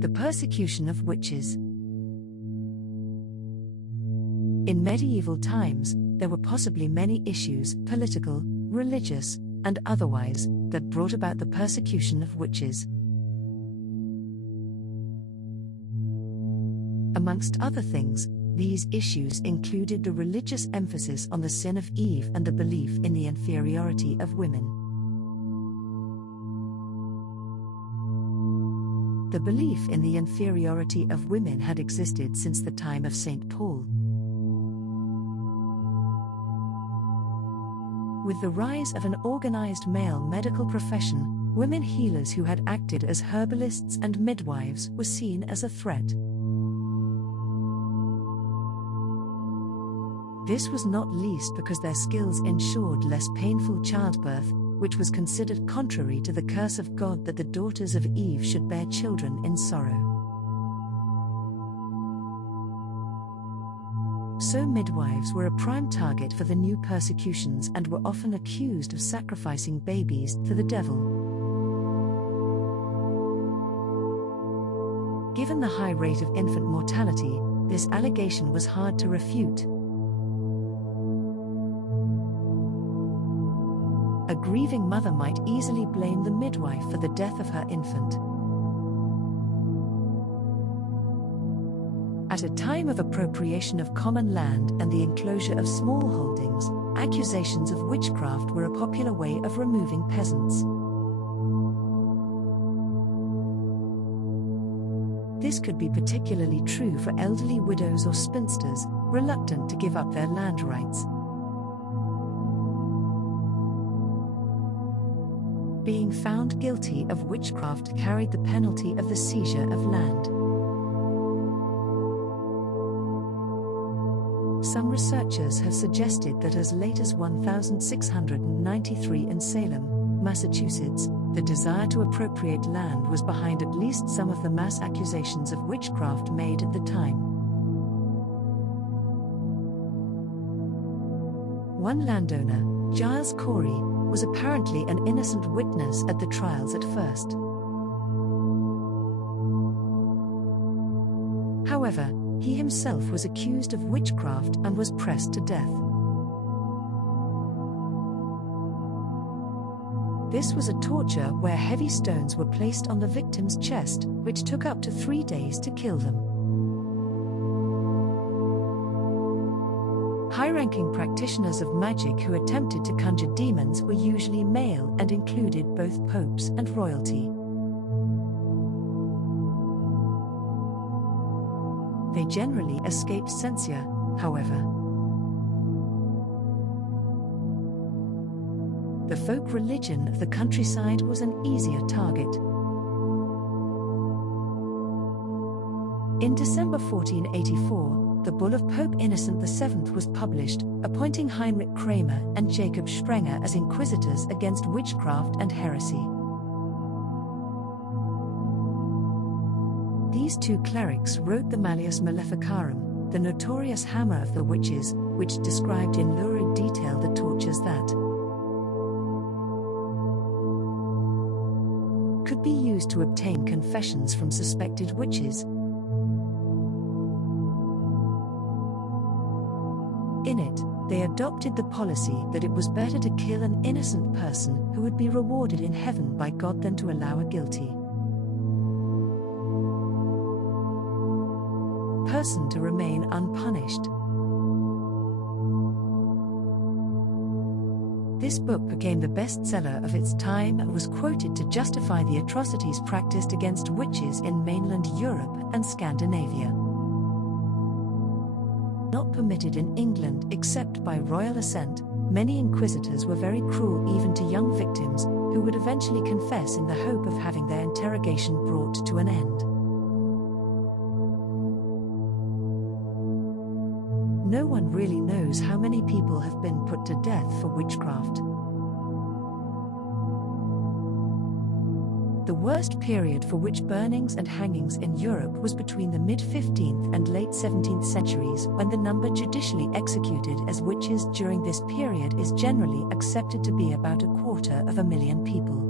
The persecution of witches. In medieval times, there were possibly many issues, political, religious, and otherwise, that brought about the persecution of witches. Amongst other things, these issues included the religious emphasis on the sin of Eve and the belief in the inferiority of women. The belief in the inferiority of women had existed since the time of St. Paul. With the rise of an organized male medical profession, women healers who had acted as herbalists and midwives were seen as a threat. This was not least because their skills ensured less painful childbirth, which was considered contrary to the curse of God that the daughters of Eve should bear children in sorrow. So midwives were a prime target for the new persecutions and were often accused of sacrificing babies to the devil. Given the high rate of infant mortality, this allegation was hard to refute. A grieving mother might easily blame the midwife for the death of her infant. At a time of appropriation of common land and the enclosure of small holdings, accusations of witchcraft were a popular way of removing peasants. This could be particularly true for elderly widows or spinsters, reluctant to give up their land rights. Being found guilty of witchcraft carried the penalty of the seizure of land. Some researchers have suggested that as late as 1693 in Salem, Massachusetts, the desire to appropriate land was behind at least some of the mass accusations of witchcraft made at the time. One landowner, Giles Corey, was apparently an innocent witness at the trials at first. However, he himself was accused of witchcraft and was pressed to death. This was a torture where heavy stones were placed on the victim's chest, which took up to 3 days to kill them. High-ranking practitioners of magic who attempted to conjure demons were usually male and included both popes and royalty. They generally escaped censure, however. The folk religion of the countryside was an easier target. In December 1484, the bull of Pope Innocent VII was published, appointing Heinrich Kramer and Jacob Sprenger as inquisitors against witchcraft and heresy. These two clerics wrote the Malleus Maleficarum, the notorious hammer of the witches, which described in lurid detail the tortures that could be used to obtain confessions from suspected witches. In it, they adopted the policy that it was better to kill an innocent person who would be rewarded in heaven by God than to allow a guilty person to remain unpunished. This book became the bestseller of its time and was quoted to justify the atrocities practiced against witches in mainland Europe and Scandinavia. Not permitted in England except by royal assent, many inquisitors were very cruel even to young victims, who would eventually confess in the hope of having their interrogation brought to an end. No one really knows how many people have been put to death for witchcraft. The worst period for witch burnings and hangings in Europe was between the mid-15th and late 17th centuries, when the number judicially executed as witches during this period is generally accepted to be about 250,000 people.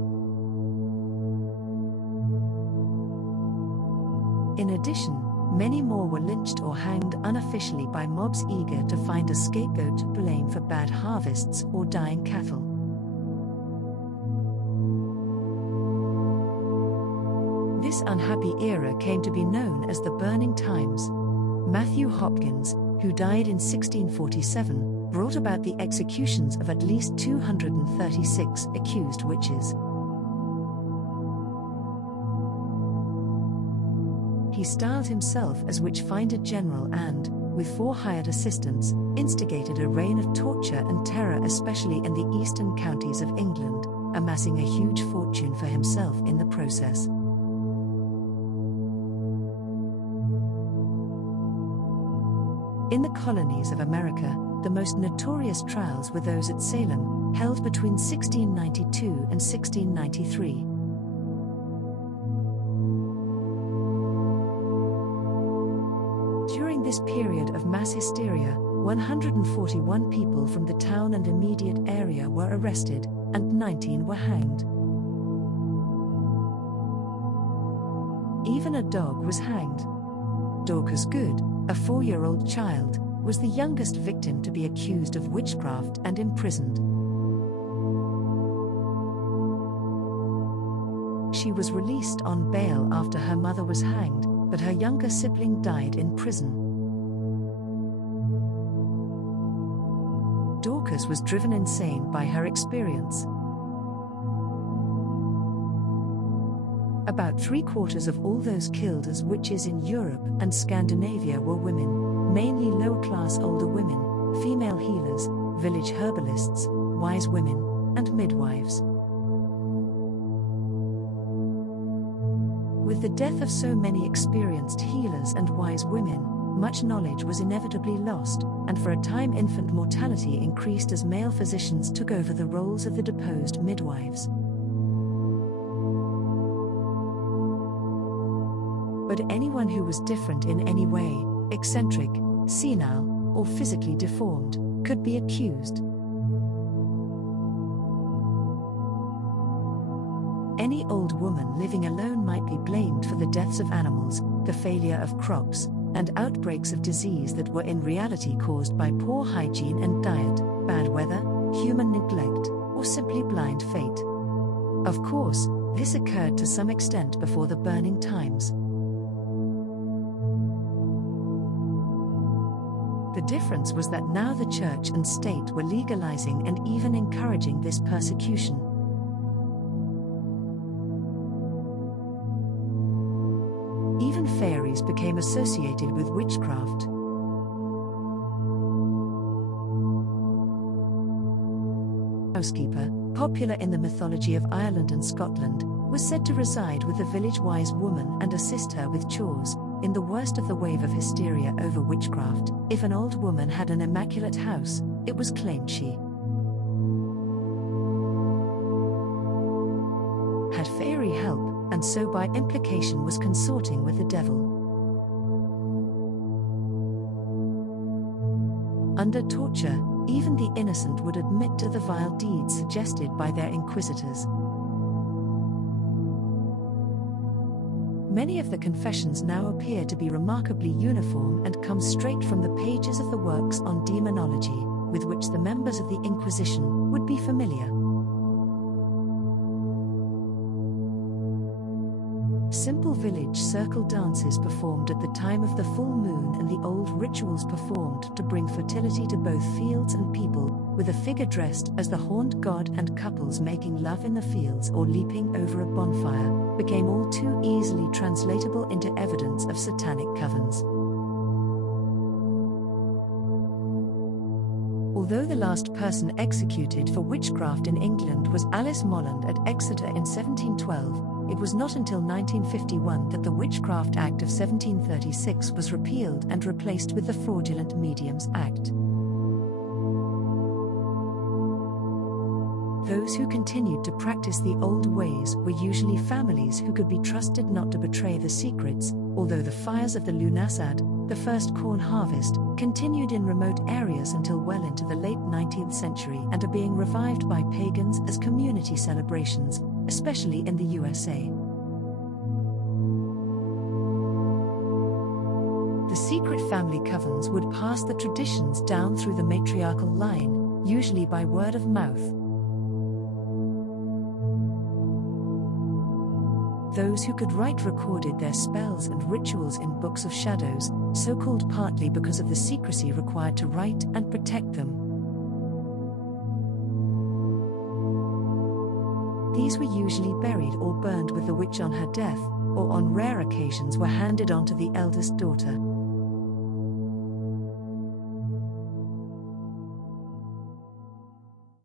In addition, many more were lynched or hanged unofficially by mobs eager to find a scapegoat to blame for bad harvests or dying cattle. This unhappy era came to be known as the Burning Times. Matthew Hopkins, who died in 1647, brought about the executions of at least 236 accused witches. He styled himself as Witchfinder General and, with 4 hired assistants, instigated a reign of torture and terror especially in the eastern counties of England, amassing a huge fortune for himself in the process. In the colonies of America, the most notorious trials were those at Salem, held between 1692 and 1693. During this period of mass hysteria, 141 people from the town and immediate area were arrested, and 19 were hanged. Even a dog was hanged. Dorcas Good, a 4-year-old child, was the youngest victim to be accused of witchcraft and imprisoned. She was released on bail after her mother was hanged, but her younger sibling died in prison. Dorcas was driven insane by her experience. About 3/4 of all those killed as witches in Europe and Scandinavia were women, mainly low-class older women, female healers, village herbalists, wise women, and midwives. With the death of so many experienced healers and wise women, much knowledge was inevitably lost, and for a time infant mortality increased as male physicians took over the roles of the deposed midwives. But anyone who was different in any way, eccentric, senile, or physically deformed, could be accused. Any old woman living alone might be blamed for the deaths of animals, the failure of crops, and outbreaks of disease that were in reality caused by poor hygiene and diet, bad weather, human neglect, or simply blind fate. Of course, this occurred to some extent before the Burning Times. The difference was that now the church and state were legalizing and even encouraging this persecution. Even fairies became associated with witchcraft. Housekeeper, popular in the mythology of Ireland and Scotland, was said to reside with the village wise woman and assist her with chores. In the worst of the wave of hysteria over witchcraft, if an old woman had an immaculate house, it was claimed she had fairy help, and so by implication was consorting with the devil. Under torture, even the innocent would admit to the vile deeds suggested by their inquisitors. Many of the confessions now appear to be remarkably uniform and come straight from the pages of the works on demonology, with which the members of the Inquisition would be familiar. Simple village circle dances performed at the time of the full moon and the old rituals performed to bring fertility to both fields and people, with a figure dressed as the horned god and couples making love in the fields or leaping over a bonfire, became all too easily translatable into evidence of satanic covens. Although the last person executed for witchcraft in England was Alice Molland at Exeter in 1712, it was not until 1951 that the Witchcraft Act of 1736 was repealed and replaced with the Fraudulent Mediums Act. Those who continued to practice the old ways were usually families who could be trusted not to betray the secrets, although the fires of the Lunasad, the first corn harvest, continued in remote areas until well into the late 19th century and are being revived by pagans as community celebrations, especially in the USA. The secret family covens would pass the traditions down through the matriarchal line, usually by word of mouth. Those who could write recorded their spells and rituals in books of shadows, so called partly because of the secrecy required to write and protect them. These were usually buried or burned with the witch on her death, or on rare occasions were handed on to the eldest daughter.